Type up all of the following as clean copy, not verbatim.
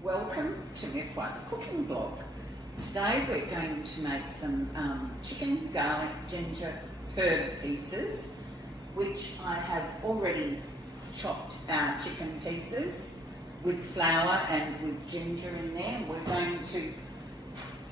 Welcome to MIFWA's cooking blog. Today we're going to make some chicken, garlic, ginger, herb pieces, which I have already chopped our chicken pieces with flour and with ginger in there. We're going to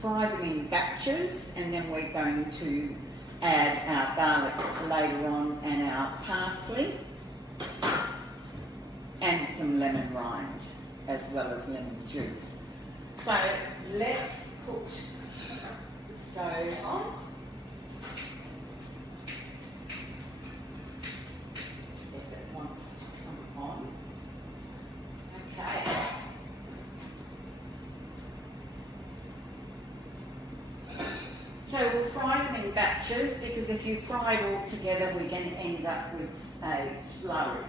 fry them in batches, and then we're going to add our garlic later on and our parsley and some lemon rind as well as lemon juice. So let's put the stove on. If it wants to come on. Okay. So we'll fry them in batches, because if you fry it all together, we're going to end up with a slurry,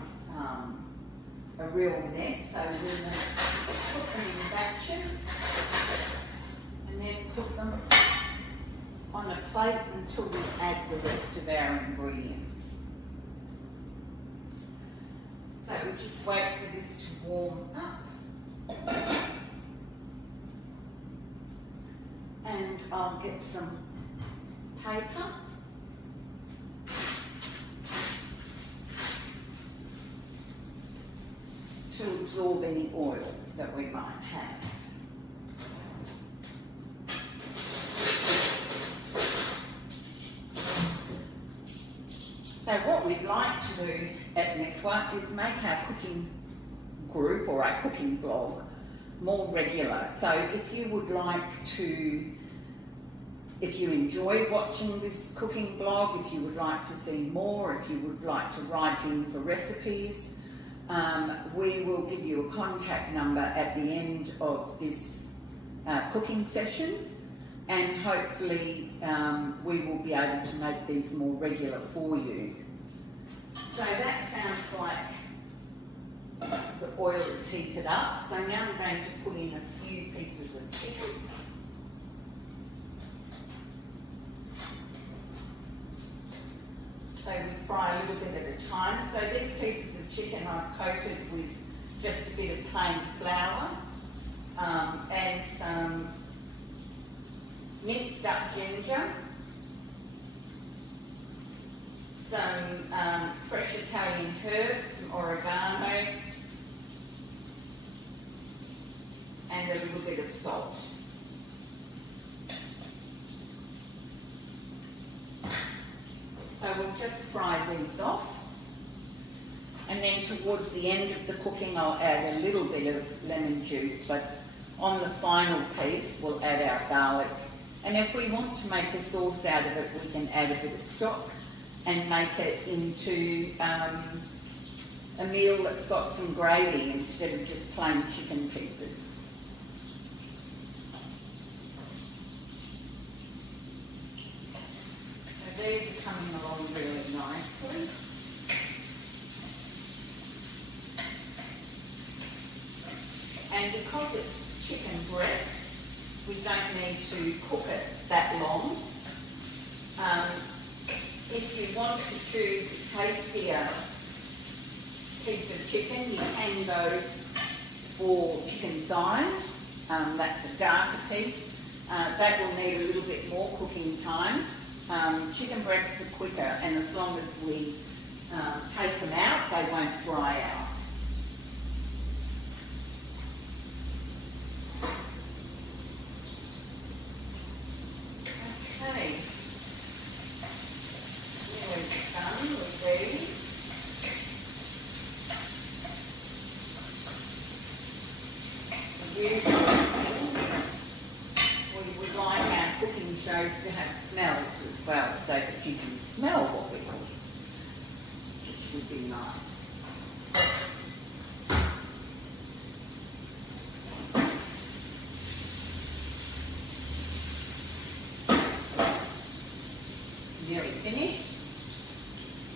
a real mess. So we're going to put them in batches and then put them on a plate until we add the rest of our ingredients. So we'll just wait for this to warm up. And I'll get some paper. To absorb any oil that we might have. So what we'd like to do at MIFWA is make our cooking group or our cooking blog more regular. So if you would like to, if you enjoy watching this cooking blog, if you would like to see more, if you would like to write in for recipes, we will give you a contact number at the end of this cooking sessions, and hopefully we will be able to make these more regular for you. So that sounds like the oil is heated up. So now I'm going to put in a few pieces of chicken. So we fry a little bit at a time. So these pieces of chicken I've coated with just a bit of plain flour and some minced up ginger, some fresh Italian herbs, some oregano, and a little bit of salt. So we'll just fry these off, and then towards the end of the cooking I'll add a little bit of lemon juice, but on the final piece we'll add our garlic. And if we want to make a sauce out of it, we can add a bit of stock and make it into a meal that's got some gravy instead of just plain chicken pieces. These are coming along really nicely. And because it's chicken breast, we don't need to cook it that long. If you want to choose a tastier piece of chicken, you can go for chicken thighs. That's a darker piece. That will need a little bit more cooking time. Chicken breasts are quicker, and as long as we take them out, they won't dry out. Okay, nearly done with these. We would like our cooking shows to have smells as well, so that you can smell what we're cooking, which would be nice. Nearly finished,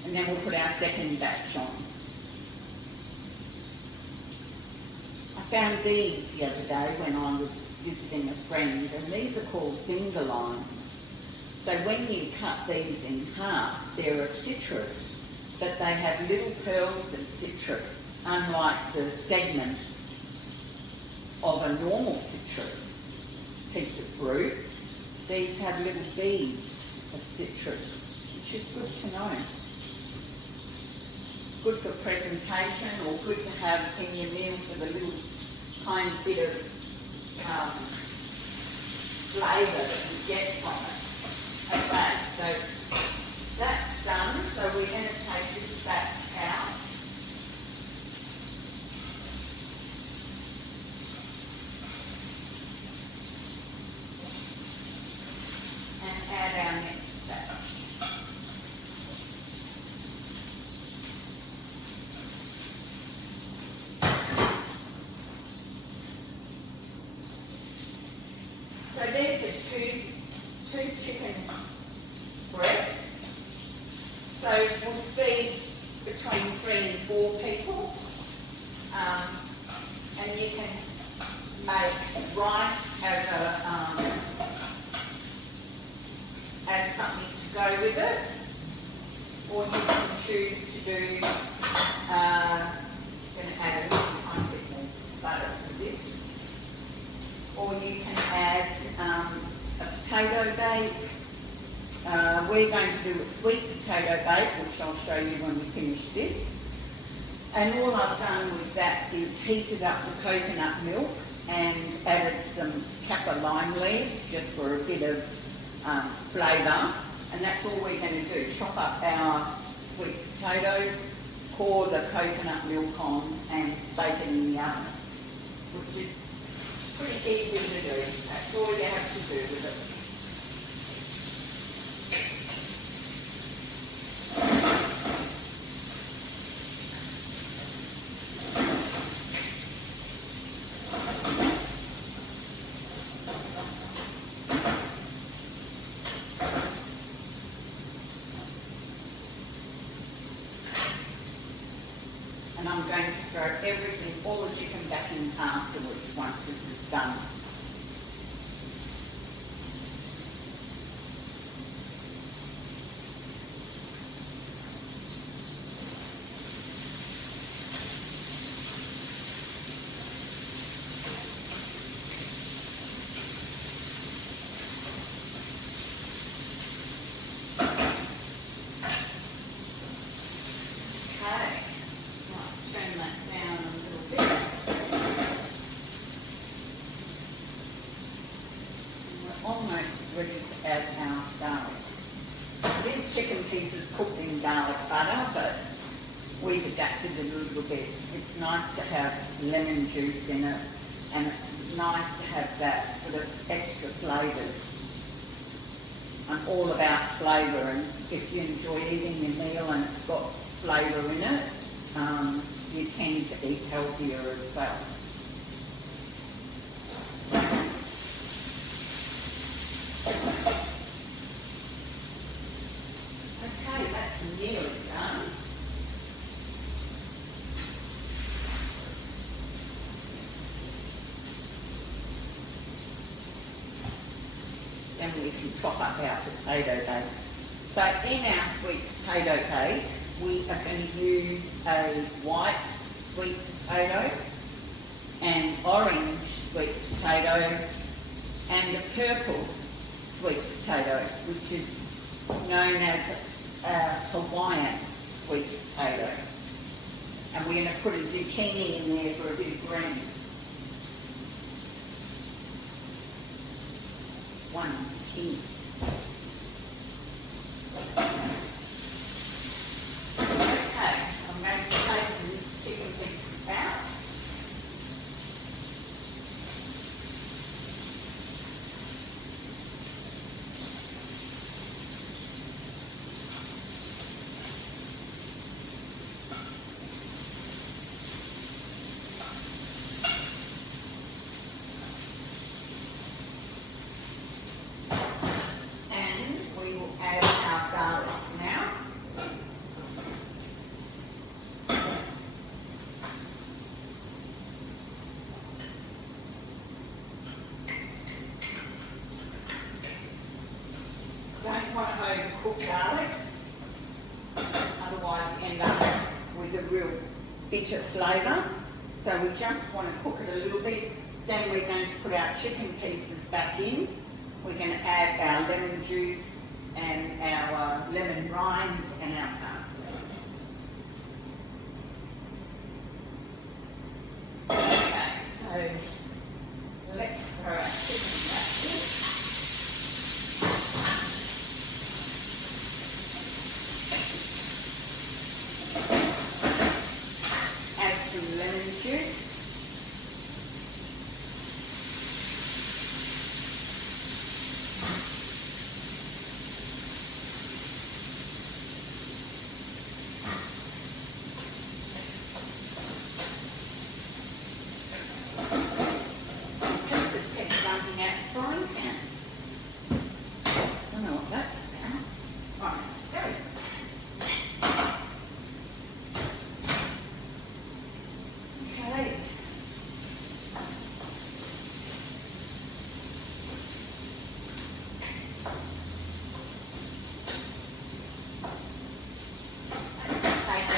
and then we'll put our second batch on. I found these the other day when I was visiting a friend, and these are called finger limes. So when you cut these in half, they're a citrus, but they have little pearls of citrus, unlike the segments of a normal citrus piece of fruit. These have little beads of citrus, which is good to know. Good for presentation, or good to have in your meals with a little tiny bit of flavour that you get from it. Okay, so that's done. So we're going to take this back out. And add our next batch. So there's the two chicken breasts. So we'll feed between 3 and 4 people. And you can make rice as something to go with it. Or you can choose to do, going to add a little tiny bit more butter to this. Or you can add a potato bake. We're going to do a sweet potato bake, which I'll show you when we finish this. And all I've done with that is heated up the coconut milk and added some kappa lime leaves just for a bit of flavour. And that's all we're going to do. Chop up our sweet potatoes, pour the coconut milk on and bake it in the oven, which is pretty easy to do. That's all you have to do with it. And I'm going to throw everything, all the chicken back in afterwards once this is done. Almost ready to add our garlic. This chicken piece is cooked in garlic butter, but we've adapted it a little bit. It's nice to have lemon juice in it, and it's nice to have that sort of extra flavours. I'm all about flavour, and if you enjoy eating your meal and it's got flavour in it, you tend to eat healthier as well. Okay, that's nearly done. Then we can chop up our potato bake. So in our sweet potato bake, we are going to use a white sweet potato, an orange sweet potato, and a purple sweet potato, which is known as Hawaiian sweet potato. And we're going to put a zucchini in there for a bit of green. One zucchini. Okay, I'm going to take this chicken piece out. cooked garlic. Otherwise you end up with a real bitter flavour. So we just want to cook it a little bit. Then we're going to put our chicken pieces back in. We're going to add our lemon juice and our lemon rind and our parsley. Okay, so let's throw our chicken back in. Add some lemon juice.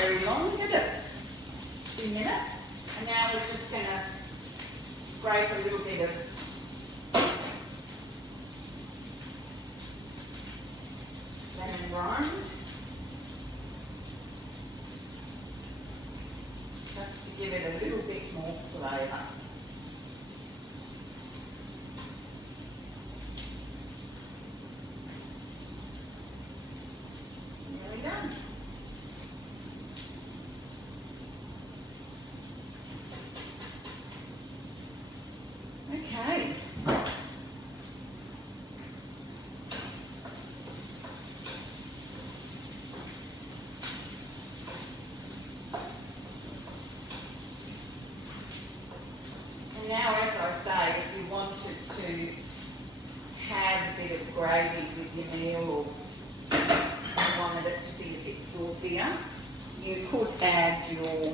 Very long, did it? 2 minutes. And now we're just going to scrape a little bit of lemon rind. Just to give it a little bit more flavour. Nearly done. Okay. And now, as I say, if you wanted to have a bit of gravy with your meal or you wanted it to be a bit saucier, you could add your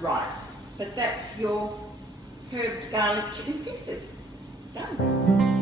rice. But that's your herbed garlic chicken pieces. Done.